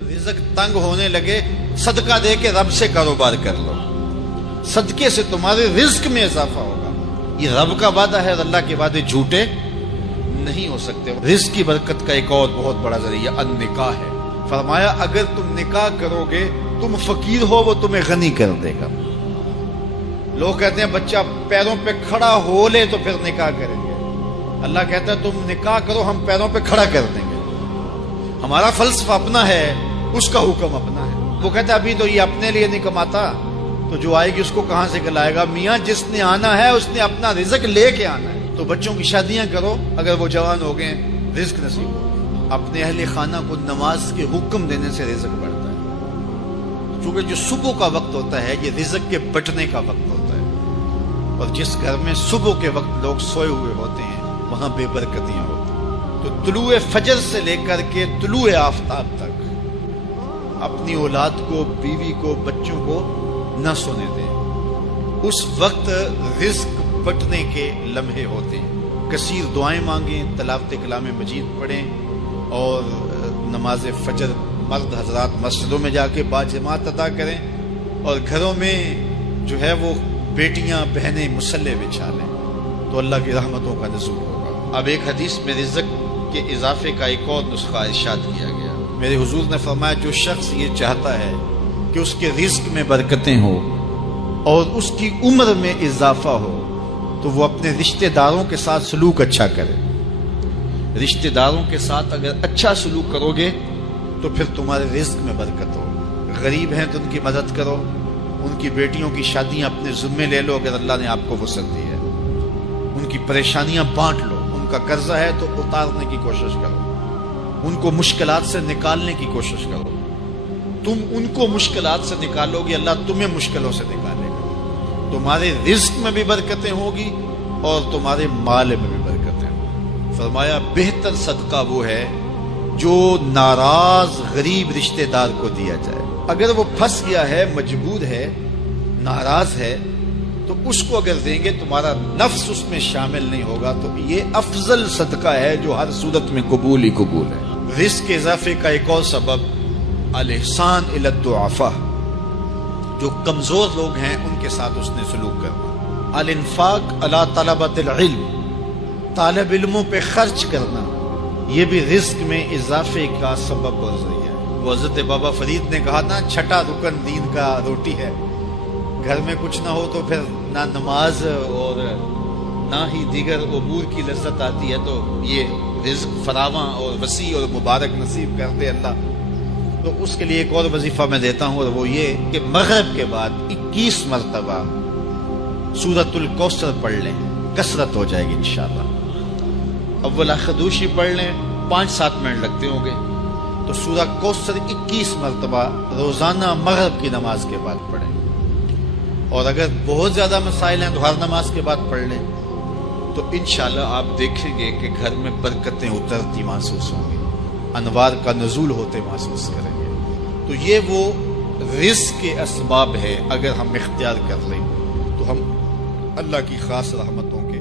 رزق تنگ ہونے لگے صدقہ دے کے رب سے کاروبار کر لو، صدقے سے تمہارے رزق میں اضافہ ہوگا۔ یہ رب کا وعدہ ہے اور اللہ کے وعدے جھوٹے نہیں ہو سکتے۔ رزق کی برکت کا ایک اور بہت بڑا ذریعہ النکاح ہے۔ فرمایا اگر تم نکاح کرو گے، تم فقیر ہو وہ تمہیں غنی کر دے گا۔ لوگ کہتے ہیں بچہ پیروں پہ کھڑا ہو لے تو پھر نکاح کریں گے۔ اللہ کہتا ہے تم نکاح کرو، ہم پیروں پہ کھڑا کر دیں گے۔ ہمارا فلسفہ اپنا ہے، اس کا حکم اپنا ہے۔ وہ کہتا ہے ابھی تو یہ اپنے لیے نہیں کماتا، تو جو آئے گی اس کو کہاں سے کھلائے گا؟ میاں جس نے آنا ہے اس نے اپنا رزق لے کے آنا ہے۔ تو بچوں کی شادیاں کرو، اگر وہ جوان ہو گئے رزق نصیب ہو۔ اپنے اہل خانہ کو نماز کے حکم دینے سے رزق بڑھتا ہے، چونکہ جو صبح کا وقت ہوتا ہے یہ رزق کے بٹنے کا وقت ہوتا ہے، اور جس گھر میں صبح کے وقت لوگ سوئے ہوئے ہوتے ہیں وہاں بے برکتیاں ہوتی ہیں۔ تو طلوع فجر سے لے کر کے طلوع آفتاب تک اپنی اولاد کو، بیوی کو، بچوں کو نہ سونے دیں۔ اس وقت رزق بٹنے کے لمحے ہوتے ہیں۔ کثیر دعائیں مانگیں، تلاوت کلام مجید پڑھیں، اور نماز فجر مرد حضرات مسجدوں میں جا کے باجماعت ادا کریں، اور گھروں میں جو ہے وہ بیٹیاں بہنیں مصلے بچھا لیں، تو اللہ کی رحمتوں کا نزول ہوگا۔ اب ایک حدیث میں رزق کے اضافے کا ایک اور نسخہ ارشاد کیا گیا۔ میرے حضور نے فرمایا جو شخص یہ چاہتا ہے کہ اس کے رزق میں برکتیں ہو اور اس کی عمر میں اضافہ ہو، تو وہ اپنے رشتہ داروں کے ساتھ سلوک اچھا کرے۔ رشتہ داروں کے ساتھ اگر اچھا سلوک کرو گے تو پھر تمہارے رزق میں برکت ہو۔ غریب ہیں تو ان کی مدد کرو، ان کی بیٹیوں کی شادیاں اپنے ذمے لے لو اگر اللہ نے آپ کو وسعت دی ہے، ان کی پریشانیاں بانٹ لو، ان کا قرضہ ہے تو اتارنے کی کوشش کرو، ان کو مشکلات سے نکالنے کی کوشش کرو۔ تم ان کو مشکلات سے نکالو گے، اللہ تمہیں مشکلوں سے نکالے گا۔ تمہارے رزق میں بھی برکتیں ہوگی اور تمہارے مال میں بھی برکتیں ہوگی۔ فرمایا بہتر صدقہ وہ ہے جو ناراض غریب رشتہ دار کو دیا جائے۔ اگر وہ پھنس گیا ہے، مجبور ہے، ناراض ہے، تو اس کو اگر دیں گے تمہارا نفس اس میں شامل نہیں ہوگا، تو یہ افضل صدقہ ہے جو ہر صورت میں قبول ہی قبول ہے۔ رزق کے اضافے کا ایک اور سبب الاحسان الی الضعفاء، جو کمزور لوگ ہیں ان کے ساتھ اس نے سلوک کرنا۔ الانفاق علی طلبۃ العلم، طالب علموں پہ خرچ کرنا، یہ بھی رزق میں اضافے کا سبب اور ذریعہ ہے۔ وہ حضرت بابا فرید نے کہا نا چھٹا رکن دین کا روٹی ہے۔ گھر میں کچھ نہ ہو تو پھر نہ نماز اور نہ ہی دیگر امور کی لذت آتی ہے، تو یہ رزق فراواں اور وسیع اور مبارک نصیب کر دے اللہ۔ تو اس کے لیے ایک اور وظیفہ میں دیتا ہوں، اور وہ یہ کہ مغرب کے بعد 21 مرتبہ سورۃ الکوثر پڑھ لیں، کثرت ہو جائے گی انشاءاللہ۔ اولا خدوشی پڑھ لیں، 5-7 منٹ لگتے ہوں گے، تو سورہ کوثر 21 مرتبہ روزانہ مغرب کی نماز کے بعد پڑھیں۔ اور اگر بہت زیادہ مسائل ہیں تو ہر نماز کے بعد پڑھ لیں، تو انشاءاللہ آپ دیکھیں گے کہ گھر میں برکتیں اترتی محسوس ہوں گی، انوار کا نزول ہوتے محسوس کریں گے۔ تو یہ وہ رزق کے اسباب ہے، اگر ہم اختیار کر لیں تو ہم اللہ کی خاص رحمتوں کے